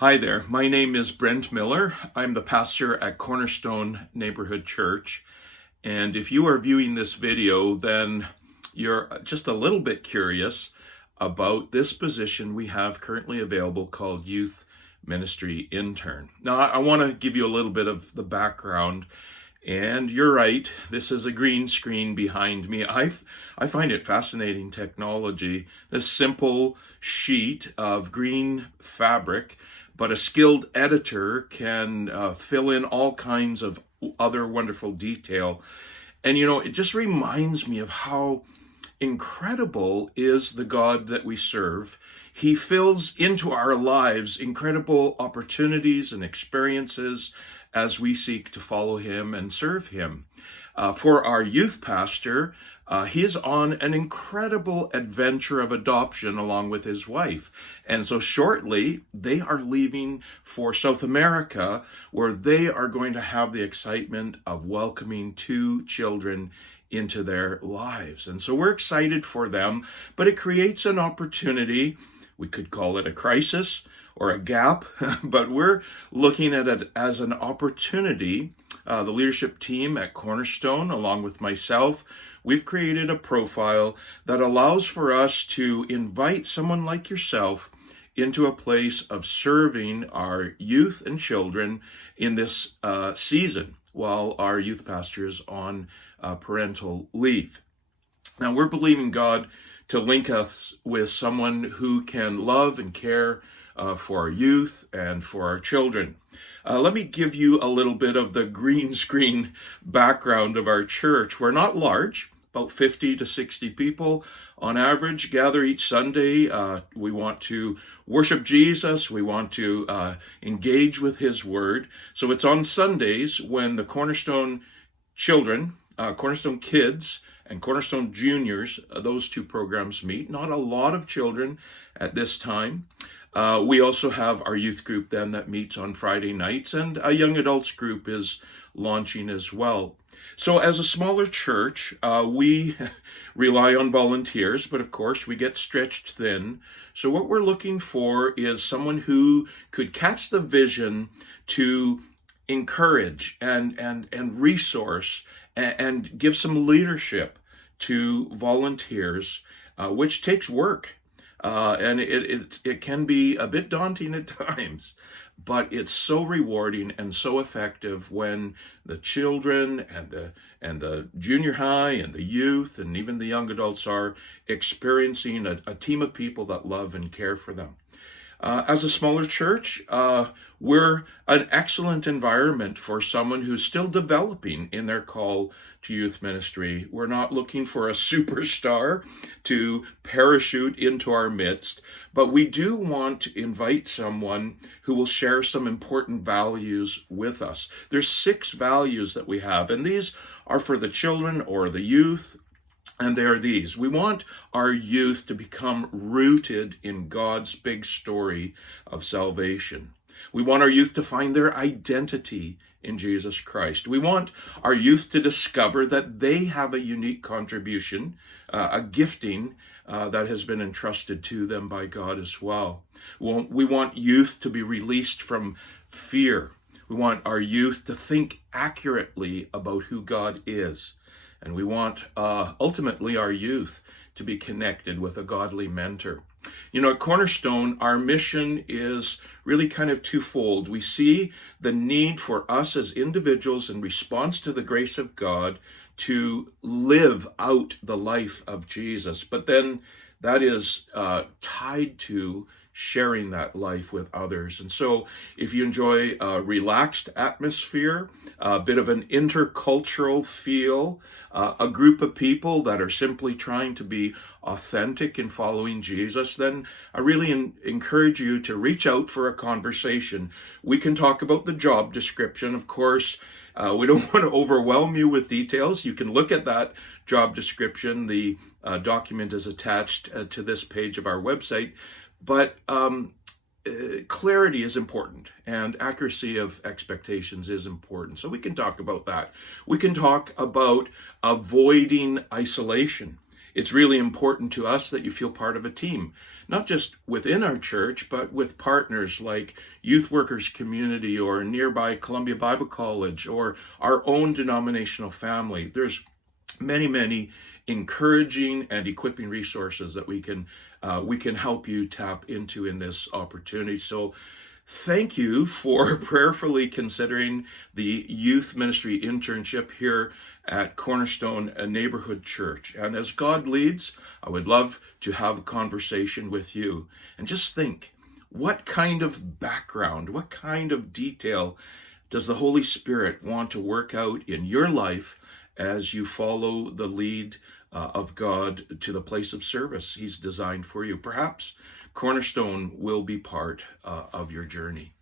Hi there. My name is Brent Miller. I'm the pastor at Cornerstone Neighborhood Church. And if you are viewing this video, then you're just a little bit curious about this position we have currently available called Youth Ministry Intern. Now, I want to give you a little bit of the background. And you're right, this is a green screen behind me. I find it fascinating technology. This simple sheet of green fabric, but a skilled editor can fill in all kinds of other wonderful detail. And it just reminds me of how incredible is the God that we serve. He fills into our lives incredible opportunities and experiences as we seek to follow him and serve him. For our youth pastor, he is on an incredible adventure of adoption along with his wife. And so shortly, they are leaving for South America, where they are going to have the excitement of welcoming 2 children into their lives. And so we're excited for them, but it creates an opportunity. We could call it a crisis or a gap, but we're looking at it as an opportunity. The leadership team at Cornerstone, along with myself, we've created a profile that allows for us to invite someone like yourself into a place of serving our youth and children in this season while our youth pastor is on parental leave. Now, we're believing God to link us with someone who can love and care for our youth and for our children. Let me give you a little bit of the green screen background of our church. We're not large, about 50 to 60 people on average gather each Sunday. We want to worship Jesus. We want to engage with his word. So it's on Sundays when the Cornerstone children, Cornerstone kids, and Cornerstone Juniors, those 2 programs meet. Not a lot of children at this time. We also have our youth group then that meets on Friday nights, and a young adults group is launching as well. So as a smaller church, we rely on volunteers, but of course we get stretched thin. So what we're looking for is someone who could catch the vision to encourage and resource and give some leadership to volunteers, which takes work. And it can be a bit daunting at times, but it's so rewarding and so effective when the children and the junior high and the youth and even the young adults are experiencing a team of people that love and care for them. As a smaller church, we're an excellent environment for someone who's still developing in their call to youth ministry. We're not looking for a superstar to parachute into our midst, but we do want to invite someone who will share some important values with us. There's 6 values that we have, and these are for the children or the youth. And they are these. We want our youth to become rooted in God's big story of salvation. We want our youth to find their identity in Jesus Christ. We want our youth to discover that they have a unique contribution, a gifting that has been entrusted to them by God as well. We want youth to be released from fear. We want our youth to think accurately about who God is. And we want, ultimately, our youth to be connected with a godly mentor. At Cornerstone, our mission is really kind of twofold. We see the need for us as individuals in response to the grace of God to live out the life of Jesus. But then that is tied to sharing that life with others. And so if you enjoy a relaxed atmosphere, a bit of an intercultural feel, a group of people that are simply trying to be authentic in following Jesus, then I really encourage you to reach out for a conversation. We can talk about the job description. Of course, we don't want to overwhelm you with details. You can look at that job description. The document is attached to this page of our website. But clarity is important, and accuracy of expectations is important. So we can talk about that. We can talk about avoiding isolation. it's really important to us that you feel part of a team, not just within our church, but with partners like Youth Workers Community or nearby Columbia Bible College or our own denominational family. There's many encouraging and equipping resources that we can help you tap into in this opportunity. So thank you for prayerfully considering the youth ministry internship here at Cornerstone Neighborhood Church. And as God leads, I would love to have a conversation with you. And just think, what kind of background, what kind of detail does the Holy Spirit want to work out in your life as you follow the lead of God to the place of service He's designed for you? Perhaps Cornerstone will be part of your journey.